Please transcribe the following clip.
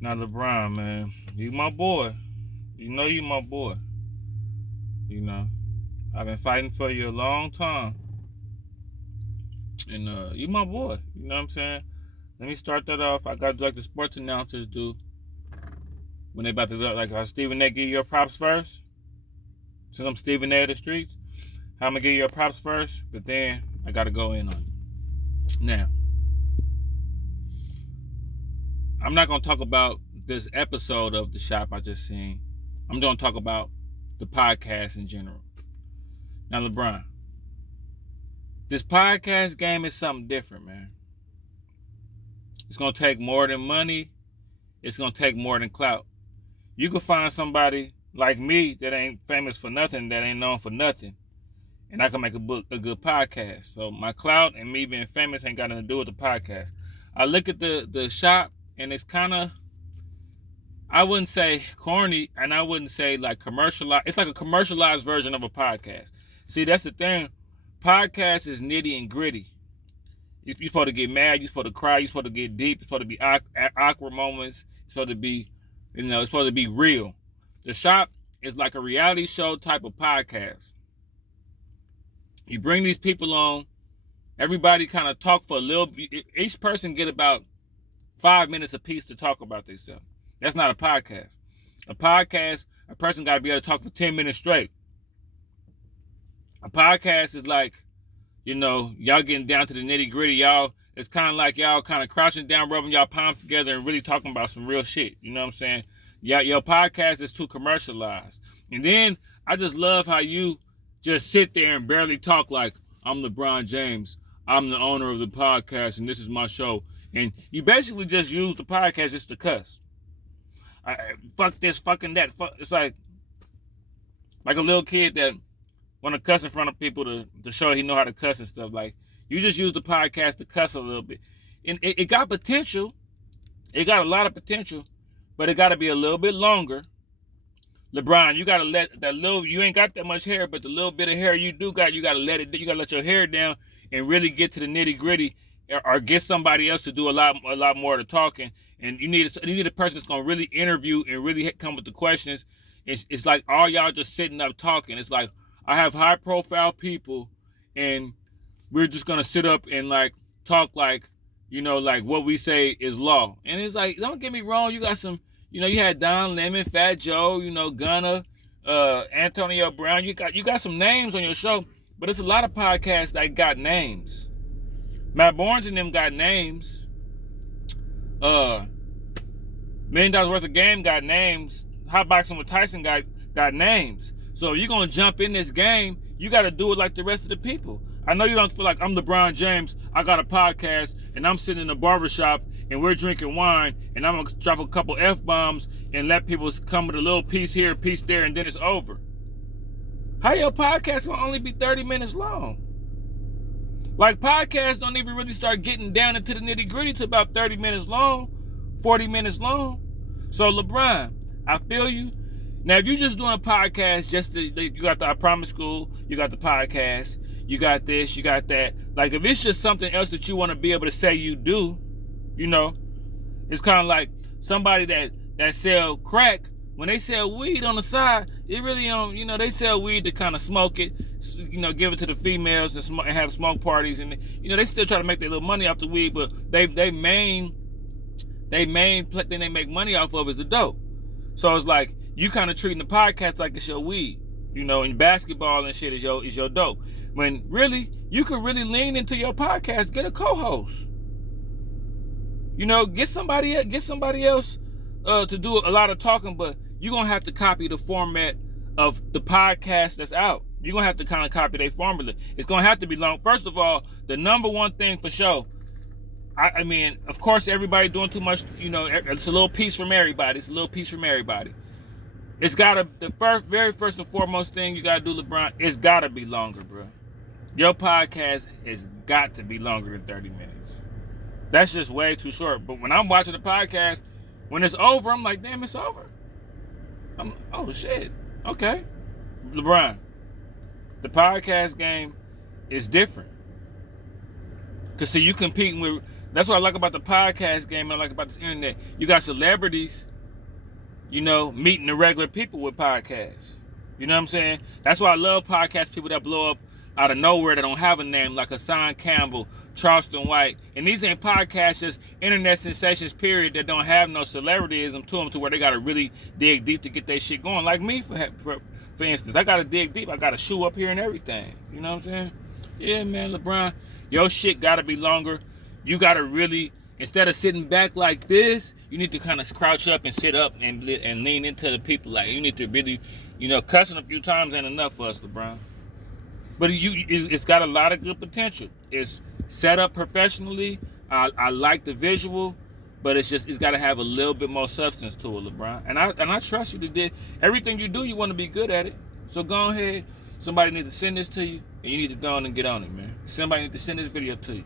Now, LeBron, man, you my boy. You know you my boy. You know, I've been fighting for you a long time. And you my boy. You know what I'm saying? Let me start that off. I got to do like the sports announcers do when they about to do like Stephen A. give you your props first. Since I'm Stephen A. of the streets, I'm gonna give you your props first, but then I gotta go in on it. Now, I'm not gonna talk about this episode of the shop I just seen. I'm gonna talk about the podcast in general. Now, LeBron, this podcast game is something different, man. It's gonna take more than money. It's gonna take more than clout. You can find somebody like me that ain't famous for nothing, that ain't known for nothing, and I can make a good podcast. So my clout and me being famous ain't got nothing to do with the podcast. I look at the shop, and it's kind of, I wouldn't say corny, and I wouldn't say like commercialized. It's like a commercialized version of a podcast. See, that's the thing. Podcast is nitty and gritty. You're supposed to get mad. You're supposed to cry. You're supposed to get deep. It's supposed to be awkward moments. It's supposed to be, it's supposed to be real. The shop is like a reality show type of podcast. You bring these people on. Everybody kind of talk for a little. Each person get about 5 minutes apiece to talk about themselves. That's not a podcast. A podcast, a person got to be able to talk for 10 minutes straight. A podcast is like, y'all getting down to the nitty gritty. Y'all, it's kind of like y'all kind of crouching down, rubbing y'all palms together and really talking about some real shit. You know what I'm saying? Yeah, your podcast is too commercialized. And then I just love how you just sit there and barely talk like, I'm LeBron James. I'm the owner of the podcast and this is my show. And you basically just use the podcast just to cuss. Fuck this, fucking that. It's like a little kid that want to cuss in front of people to show he know how to cuss and stuff. Like, you just use the podcast to cuss a little bit. And it got potential. It got a lot of potential, but it got to be a little bit longer. LeBron, you got to let that little, you ain't got that much hair, but the little bit of hair you do got, you got to let your hair down and really get to the nitty gritty, or get somebody else to do a lot more of the talking. And you need a person that's going to really interview and really come with the questions. It's like all y'all just sitting up talking. It's like, I have high profile people and we're just going to sit up and like talk like, like what we say is law. And it's like, don't get me wrong. You got some, you had Don Lemon, Fat Joe, Gunna, Antonio Brown. You got some names on your show, but it's a lot of podcasts that got names. Matt Barnes and them got names. $1 Million Worth of Game got names. Hot Boxing with Tyson got names. So if you're going to jump in this game, you got to do it like the rest of the people. I know you don't feel like I'm LeBron James. I got a podcast and I'm sitting in a barbershop and we're drinking wine and I'm going to drop a couple F-bombs and let people come with a little piece here, a piece there, and then it's over. How your podcast going to only be 30 minutes long? Like, podcasts don't even really start getting down into the nitty gritty to about 30 minutes long, 40 minutes long. So LeBron, I feel you. Now, if you're just doing a podcast, you got the I Promise School, you got the podcast, you got this, you got that. Like, if it's just something else that you want to be able to say you do, it's kind of like somebody that sell crack. When they sell weed on the side, it really don't, they sell weed to kind of smoke it, give it to the females and have smoke parties. And, they still try to make their little money off the weed, but they main thing they make money off of is the dope. So it's like, you kind of treating the podcast like it's your weed, and basketball and shit is your dope. When really, you could really lean into your podcast, get a co-host. Get somebody else to do a lot of talking, but you're going to have to copy the format of the podcast that's out. You're going to have to kind of copy their formula. It's going to have to be long. First of all, the number one thing for sure, I mean, of course, everybody doing too much, it's a little piece from everybody. It's got to, very first and foremost thing you got to do, LeBron, it's got to be longer, bro. Your podcast has got to be longer than 30 minutes. That's just way too short. But when I'm watching the podcast, when it's over, I'm like, damn, it's over. Oh, shit. Okay. LeBron, the podcast game is different. Because, see, you competing with That's what I like about the podcast game and I like about this internet. You got celebrities, you know, meeting the regular people with podcasts. You know what I'm saying? That's why I love podcast people that blow up out of nowhere that don't have a name, like Hassan Campbell, Charleston White. And these ain't podcasts, just internet sensations, period, that don't have no celebrityism to them to where they got to really dig deep to get their shit going. Like me, for instance. I got to dig deep. I got to shoe up here and everything. You know what I'm saying? Yeah, man, LeBron, your shit got to be longer. You got to really, instead of sitting back like this, you need to kind of crouch up and sit up and lean into the people. Like, you need to really, you know, cussing a few times ain't enough for us, LeBron. But it's got a lot of good potential. It's set up professionally. I like the visual, but it's got to have a little bit more substance to it, LeBron. And I trust you to do everything you do. You want to be good at it. So go ahead. Somebody needs to send this to you, and you need to go on and get on it, man. Somebody needs to send this video to you.